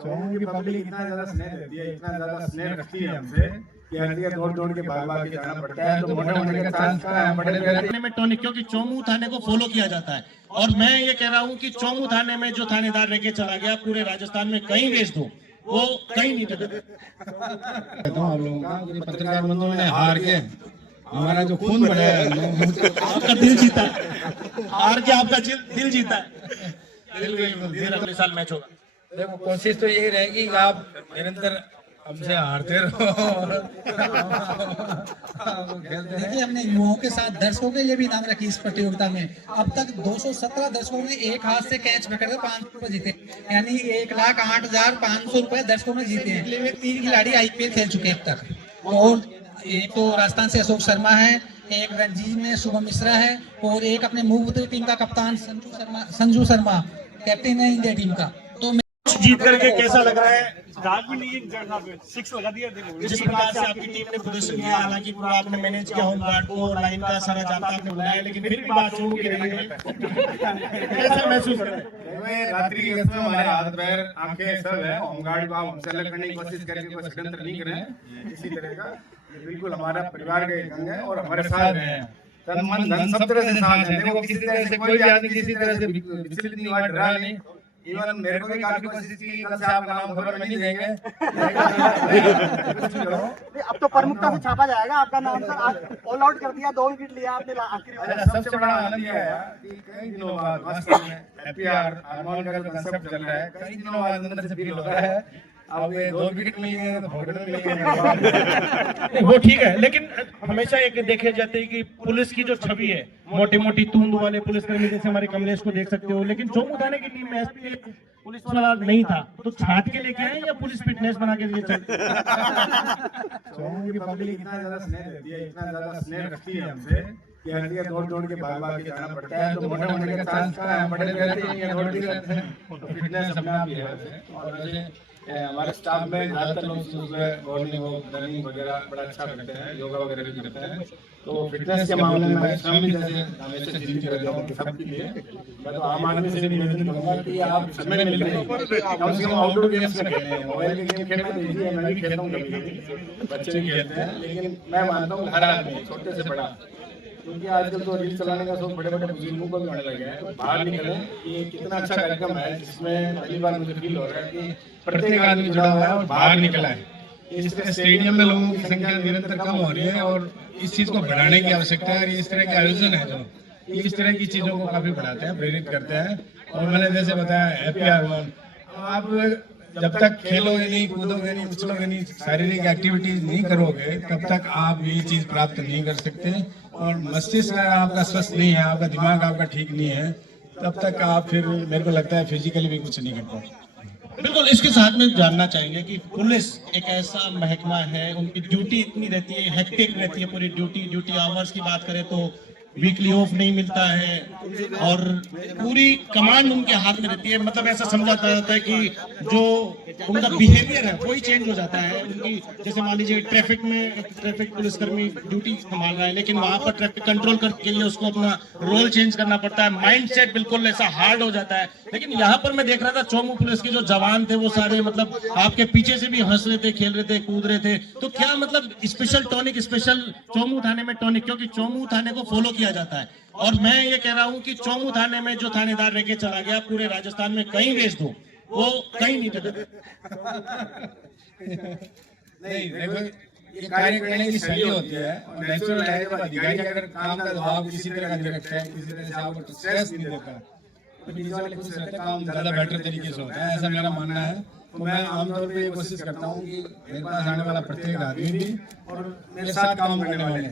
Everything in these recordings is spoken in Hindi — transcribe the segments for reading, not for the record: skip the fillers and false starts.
चौमुखी की पब्लिक इतना ज्यादा स्नेह देती है, इतना ज्यादा स्नेह रखती है हमसे कि हर जगह दौड़ दौड़ के भाग भाग के जाना पड़ता है। तो मोटे होने का चांस कहाँ है? बड़े रहने में टॉनिक, क्योंकि चौमू थाने को फॉलो किया जाता है। और मैं ये कह रहा हूँ कि चौमू थाने में जो थानेदार रह के चला गया, पूरे राजस्थान में कहीं भेज दो, वो कहीं नहीं टकरा। आप लोगों का पत्रकार बंधुओं ने हार के हमारा जो खून बढ़ा है, आपका दिल जीता है, हार के आपका दिल जीता है। फिर अगले साल मैच होगा। देखो कोशिश तो यही रहेगी कि आप निरंतर हमसे हारते रहो। देखिए, हमने युवाओं के साथ दर्शकों के लिए भी इनाम रखी इस प्रतियोगिता में। अब तक 217 दर्शकों ने एक हाथ से कैच पकड़कर 500 रुपए जीते, यानी 1,08,500 रुपए दर्शकों ने जीते हैं। 3 खिलाड़ी IPL खेल चुके हैं अब तक, और एक तो राजस्थान से अशोक शर्मा है, एक रणजी में शुभम मिश्रा है, और एक अपने मूंगफली टीम का कप्तान संजू शर्मा कैप्टन है इंडिया टीम का। तो जीत करके कैसा लग रहा है? सिक्स लगा दिया। जिस प्रकार से आपकी टीम ने प्रदर्शन किया, हालांकि पूरा आपने मैनेज किया, होम गार्ड को लाइन का सारा जाता आपने बुलाया, लेकिन फिर भी बात शुरू की रही है। कैसा महसूस कर रहे हैं? रात्रि के समय हमारे हाथ पैर आंखें सब है। होम गार्ड को आप हमसे अलग करने की कोशिश करके कोई षड्यंत्र नहीं करें किसी तरह का। ये बिल्कुल हमारा परिवार का एक अंग है और हमारे साथ है, तन मन धन सब तरह से साथ है। देखो किसी तरह से कोई भी आदमी किसी तरह से विचलित नहीं हुआ, डरा नहीं। इवन मेरे को भी काफी कोशिश की, कल से आपका नाम खबर में नहीं देंगे। अब तो प्रमुखता से छापा जाएगा आपका नाम सर। आज ऑल आउट कर दिया, 2 विकेट लिया आपने आखिरी। सबसे बड़ा आनंद यह है कि कई दिनों बाद वास्तव में हैप्पीआर हार्मोन का जो कंसेप्ट चल रहा है, कई दिनों बाद अंदर से फील हो रहा है। अब ये 2 विकेट मिलेंगे तो फोटो मिलेंगे। वो ठीक है, लेकिन हमेशा एक देखे जाते हैं कि पुलिस की जो छवि है, मोटी मोटी तूंद वाले पुलिसकर्मी जैसे हमारे कमलेश को देख सकते हो, लेकिन चौमू थाने की टीम में एसपी पुलिस वाला नहीं था, तो छाट के लेके आए या पुलिस फिटनेस बना के लिए चलते? चौमू की पब्लिक इतना ज्यादा स्नेह देती है, इतना ज्यादा स्नेह रखती है हमसे कि हर जगह दौड़ दौड़ के भाग भाग के जाना पड़ता है। तो मोटे होने का चांस कहाँ है? बड़े रहते हैं या दौड़ते रहते हैं। तो फिटनेस अपने आप ही है। और वैसे हमारे स्टाफ में ज्यादातर लोग सुबह मॉर्निंग वॉक, रनिंग वगैरह बड़ा अच्छा करते हैं, योगा वगैरह भी करते हैं। तो फिटनेस के मामले में स्वयं भी जैसे हमेशा जिम कर रहा हूँ सबके लिए, मैं तो आम आदमी से भी निवेदन करूंगा कि आप समय मिल रहे हैं कम से कम आउटडोर गेम्स में खेलें। मोबाइल के गेम खेलना तो ईजी है, मैं भी खेलता हूँ, कभी बच्चे भी खेलते हैं, लेकिन मैं मानता हूँ हर आदमी छोटे से बड़ा, क्योंकि आजकल तो रील चलाने का शौक बड़े बड़े बुजुर्गों को भी होने लगे हैं। तो बाहर निकले, ये कितना अच्छा कार्यक्रम है जिसमें पहली बार मुझे फील हो रहा है कि प्रत्येक आदमी जुड़ा हुआ है और बाहर निकला है। इस स्टेडियम में लोगों की संख्या निरंतर कम हो रही है और इस चीज को बढ़ाने की आवश्यकता है। इस तरह के आयोजन है जो इस तरह की चीजों को काफी बढ़ाते हैं, प्रेरित करते हैं। और मैंने जैसे बताया हैप्पीआर वन, आप जब तक खेलोगे नहीं, कूदोगे नहीं, उछलोगे नहीं, शारीरिक एक्टिविटीज नहीं करोगे, तब तक आप ये चीज प्राप्त नहीं कर सकते। और मस्तिष्क अगर आपका स्वस्थ नहीं है, आपका दिमाग आपका ठीक नहीं है, तब तक आप फिर मेरे को लगता है फिजिकली भी कुछ नहीं कर पाओगे। बिल्कुल, इसके साथ में जानना चाहेंगे कि पुलिस एक ऐसा महकमा है, उनकी ड्यूटी इतनी रहती है, हेक्टिक रहती है पूरी ड्यूटी आवर्स की बात करें तो वीकली ऑफ नहीं मिलता है, और पूरी कमांड उनके हाथ में रहती है। मतलब ऐसा समझा जाता है कि जो उनका बिहेवियर है वही चेंज हो जाता है उनकी। जैसे मान लीजिए ट्रैफिक में ट्रैफिक पुलिसकर्मी ड्यूटी संभाल रहा है, लेकिन वहां पर ट्रैफिक कंट्रोल के लिए उसको अपना रोल चेंज करना पड़ता है, माइंडसेट बिल्कुल ऐसा हार्ड हो जाता है। लेकिन यहाँ पर मैं देख रहा था चौमू पुलिस के जो जवान थे वो सारे मतलब आपके पीछे से भी हंस रहे थे, खेल रहे थे, कूद रहे थे। तो क्या मतलब स्पेशल टॉनिक, स्पेशल चौमू थाने में टॉनिक, क्योंकि चौमू थाने को फॉलो किया जाता है। और मैं ये कह रहा हूँ कि चौमू थाने में जो थानेदार रह के चला गया, पूरे राजस्थान में कहीं भेज दो, वो कहीं नहीं टकरा। नहीं, देखो ये कार्य करने की शैली होती है। नेचुरल है जब अधिकारी अगर काम का दबाव किसी तरह का नहीं रखता है, किसी तरह से आपको स्ट्रेस नहीं देता, तो नीचे वाले खुश रहते हैं, काम ज्यादा बेटर तरीके से होता है, ऐसा मेरा मानना है। तो मैं आमतौर पे ये कोशिश करता हूँ कि मेरे पास आने वाला प्रत्येक आदमी भी और मेरे साथ काम करने वाले,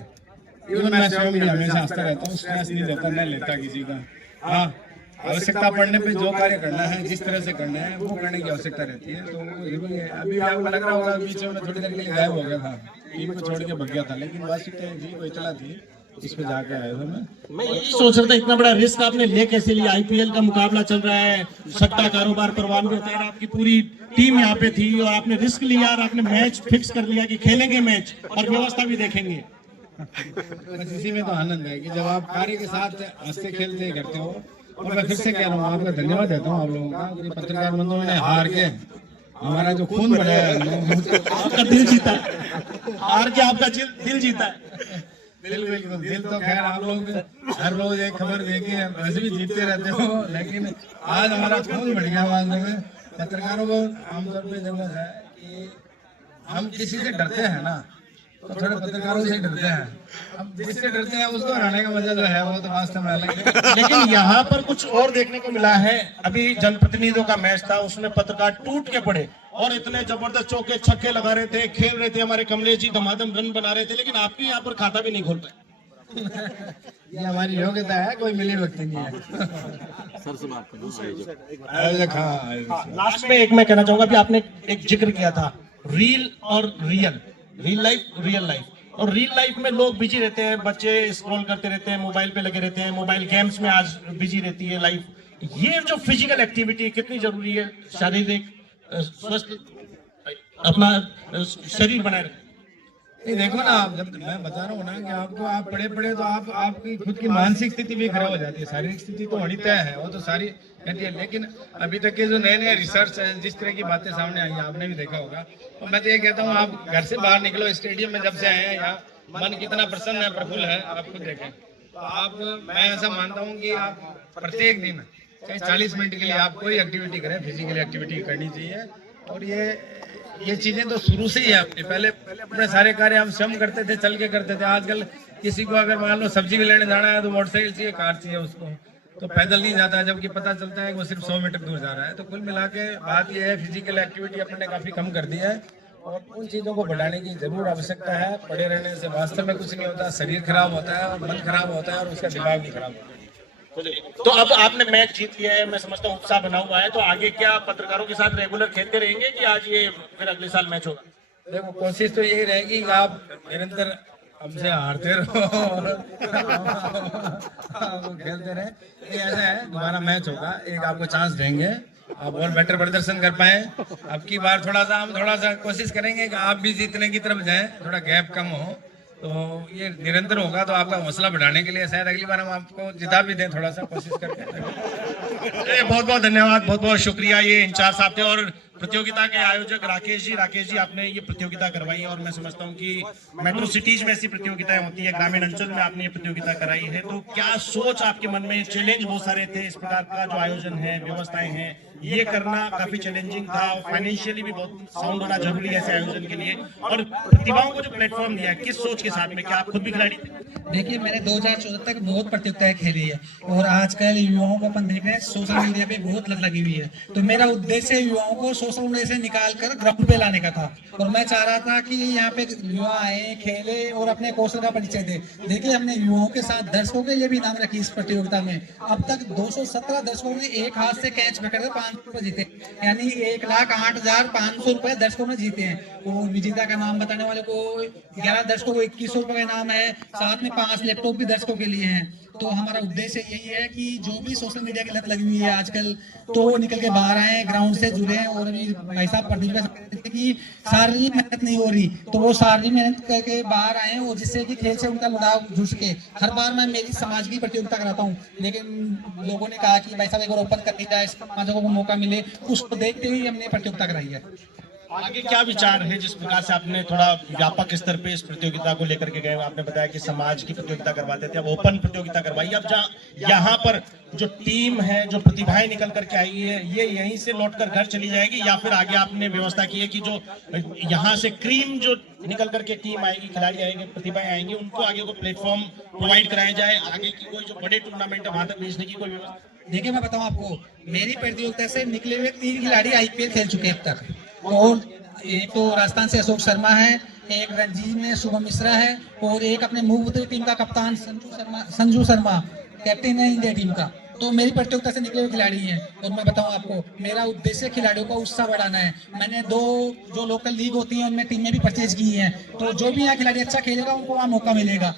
इवन मैं स्वयं भी हमेशा हंसता रहता हूँ, स्ट्रेस नहीं देता, नहीं लेता किसी का। हाँ, आवश्यकता पड़ने पे जो कार्य करना है, जिस तरह से करना है, वो करने की आवश्यकता रहती है। तो जरूरी है। अभी आपको लग रहा होगा बीच में थोड़ी देर के लिए गायब हो गया था, टीम को छोड़ के भाग गया था, लेकिन वाशिंगटन जी को इतना थी, इस पे जाके आया था मैं यही सोच रहा था, इतना बड़ा रिस्क आपने ले कैसे लिया? IPL का मुकाबला चल रहा है, सट्टा कारोबार परवान होता है, आपकी पूरी टीम यहाँ पे थी और आपने रिस्क लिया और आपने मैच फिक्स कर लिया कि खेलेंगे मैच और व्यवस्था भी देखेंगे। बस इसी में तो आनंद है कि जब आप कार्य के साथ हंसते खेलते करते हो। और मैं फिर से कह रहा हूँ, आपका धन्यवाद देता हूँ आप लोगों का, पत्रकार बंधुओं ने हार के हमारा जो खून बना है आपका दिल जीता है, हार के आपका दिल जीता है। बिल्कुल दिल तो खैर आप लोग हर रोज एक खबर देखिए, वैसे भी जीतते रहते हो, लेकिन आज हमारा खून बढ़ गया मानने में। पत्रकारों को आमतौर पे जरूरत है कि हम किसी से डरते हैं ना, तो थोड़े पत्रकारों से डरते हैं। हम जिससे डरते हैं उसको हराने का मजा जो है वो तो वास्तव में अलग है। लेकिन यहाँ पर कुछ और देखने को मिला है। अभी जनप्रतिनिधियों का मैच था, उसमें पत्रकार टूट के पड़े और इतने जबरदस्त चौके छक्के लगा रहे थे, खेल रहे थे, हमारे कमलेश जी धमाधम रन बना रहे थे, लेकिन आपके यहाँ पर खाता भी नहीं खोल पाए। ये हमारी योग्यता है, कोई मिली भक्ति नहीं है। सर से बात करो। लास्ट में एक मैं कहना चाहूंगा, अभी आपने एक जिक्र किया था रील और रियल लाइफ, रियल लाइफ। और रियल लाइफ में लोग बिजी रहते हैं, बच्चे स्क्रॉल करते रहते हैं, मोबाइल पे लगे रहते हैं, मोबाइल गेम्स में आज बिजी रहती है लाइफ। ये जो फिजिकल एक्टिविटी कितनी जरूरी है, शारीरिक स्वस्थ अपना शरीर बनाए रखें। ये देखो ना, आप जब मैं बता रहा हूँ ना कि आपको आप पढ़े पढ़े तो आपकी खुद की मानसिक स्थिति भी खराब हो जाती है, शारीरिक स्थिति तो बड़ी तय है, वो तो सारी कहती है। लेकिन अभी तक के जो नए नए रिसर्च है, जिस तरह की बातें सामने आई हैं, आपने भी देखा होगा। तो मैं तो ये कहता हूँ, आप घर से बाहर निकलो, स्टेडियम में जब से आए हैं यहाँ, मन कितना प्रसन्न है, प्रफुल्ल है, आप खुद देखें। तो आप, मैं ऐसा मानता हूँ कि आप प्रत्येक दिन चाहे 40 मिनट के लिए आप कोई एक्टिविटी करें, फिजिकल एक्टिविटी करनी चाहिए। और ये चीजें तो शुरू से ही है। पहले अपने सारे कार्य हम स्वयं करते थे, चल के करते थे। आजकल किसी को अगर मान लो सब्जी भी लेने जाना है तो मोटरसाइकिल चाहिए, कार चाहिए उसको, तो पैदल नहीं जाता है, जबकि पता चलता है कि वो सिर्फ 100 मीटर दूर जा रहा है। तो कुल मिला के बात यह है, फिजिकल एक्टिविटी अपने काफी कम कर दी है और उन चीजों को बढ़ाने की जरूर आवश्यकता है। पड़े रहने से वास्तव में कुछ नहीं होता, शरीर खराब होता है और मन खराब होता है और उसका दिमाग भी खराब होता है। तो अब आपने मैच जीत लिया है, मैं समझता हूँ उत्साह बना हुआ है, तो आगे क्या पत्रकारों के साथ रेगुलर खेलते रहेंगे कि आज ये फिर अगले साल मैच होगा? देखो, कोशिश तो यही रहेगी कि आप निरंतर हमसे हारते रहो और खेलते रहे। ये ऐसा है, दोबारा मैच होगा, एक आपको चांस देंगे, आप और बेटर प्रदर्शन कर पाए। अब की बार हम थोड़ा सा कोशिश करेंगे कि आप भी जीतने की तरफ जाएं, थोड़ा गैप कम हो। तो ये निरंतर होगा, तो आपका हौसला बढ़ाने के लिए शायद अगली बार हम आपको जिता भी दें, थोड़ा सा कोशिश करके। बहुत बहुत धन्यवाद, बहुत बहुत शुक्रिया। ये इंचार्ज साहब थे और प्रतियोगिता के आयोजक राकेश जी आपने ये प्रतियोगिता करवाई है और मैं समझता हूँ कि मेट्रो सिटीज में ऐसी प्रतियोगिताएं होती है, ग्रामीण अंचल में आपने ये प्रतियोगिता कराई है, तो क्या सोच आपके मन में? चैलेंज बहुत सारे थे, इस प्रकार का जो आयोजन है, व्यवस्थाएं हैं, ये करना काफी चैलेंजिंग था, फाइनेंशियली भी बहुत साउंड होना जरूरी है ऐसे आयोजन के लिए, और प्रतिभाओं को जो प्लेटफॉर्म दिया है, किस सोच के साथ में? क्या आप खुद भी खिलाड़ी थे? देखिए, मैंने 2014 तक बहुत प्रतियोगिताएं खेली है और आजकल युवाओं को अपन देख रहे हैं सोशल मीडिया पे बहुत लत लगी हुई है। तो मेरा उद्देश्य युवाओं को सोशल मीडिया से निकाल कर ग्राउंड पे लाने का था और मैं चाह रहा था कि यहाँ पे युवा आए, खेले और अपने कौशल का परिचय दे। देखिए, हमने युवाओं के साथ दर्शकों के लिए भी इनाम रखी इस प्रतियोगिता में। अब तक 217 दर्शकों ने एक हाथ से कैच पकड़कर 5 रुपए जीते, यानी 1,08,500 रुपए दर्शकों ने जीते हैं। और विजेता का नाम बताने वाले को 11 दर्शकों को 2100 रुपए का इनाम है, साथ में 5 लैपटॉप भी दर्शकों के लिए हैं। तो हमारा उद्देश्य यही है कि जो भी सोशल मीडिया की लत लगी हुई है आजकल, तो वो निकल के बाहर आए, ग्राउंड से जुड़े। और अभी भाई साहब प्रतिभा कि शारीरिक मेहनत नहीं हो रही, तो वो शारीरिक मेहनत करके बाहर आए और जिससे कि खेल से उनका लगाव जुड़ सके। हर बार मैं मेरी समाज की प्रतियोगिता कराता हूँ, लेकिन लोगों ने कहा कि भाई साहब एक बार ओपन कर दी जाए, समाजों को मौका मिले, उसको देखते ही हमने प्रतियोगिता कराई है। आगे क्या विचार है? जिस प्रकार से आपने थोड़ा व्यापक स्तर पे इस प्रतियोगिता को लेकर के गए, आपने बताया कि समाज की प्रतियोगिता करवाते थे, अब ओपन प्रतियोगिता करवाई, अब यहाँ पर जो टीम है, जो प्रतिभाएं निकल करके आई है, ये यहीं से लौटकर घर चली जाएगी या फिर आगे आपने व्यवस्था की है कि जो यहाँ से क्रीम जो निकल करके टीम आएगी, खिलाड़ी आएंगे, प्रतिभाएं आएंगी, उनको आगे को प्लेटफॉर्म प्रोवाइड कराया जाए, आगे की कोई जो बड़े टूर्नामेंट है वहां तक भेजने की कोई व्यवस्था? देखिए, मैं बताऊं आपको, मेरी प्रतियोगिता से निकले हुए 3 खिलाड़ी IPL खेल चुके हैं अब तक। और एक तो राजस्थान से अशोक शर्मा है, एक रणजी में शुभम मिश्रा है और एक अपने मूंगफली टीम का कप्तान संजू शर्मा कैप्टन है इंडिया टीम का। तो मेरी प्रतियोगिता से निकले हुए खिलाड़ी हैं और मैं बताऊं आपको, मेरा उद्देश्य खिलाड़ियों का उत्साह बढ़ाना है। मैंने 2 जो लोकल लीग होती है उनमें टीमें भी परचेज की हैं, तो जो भी यहाँ खिलाड़ी अच्छा खेलेगा उनको वहाँ मौका मिलेगा।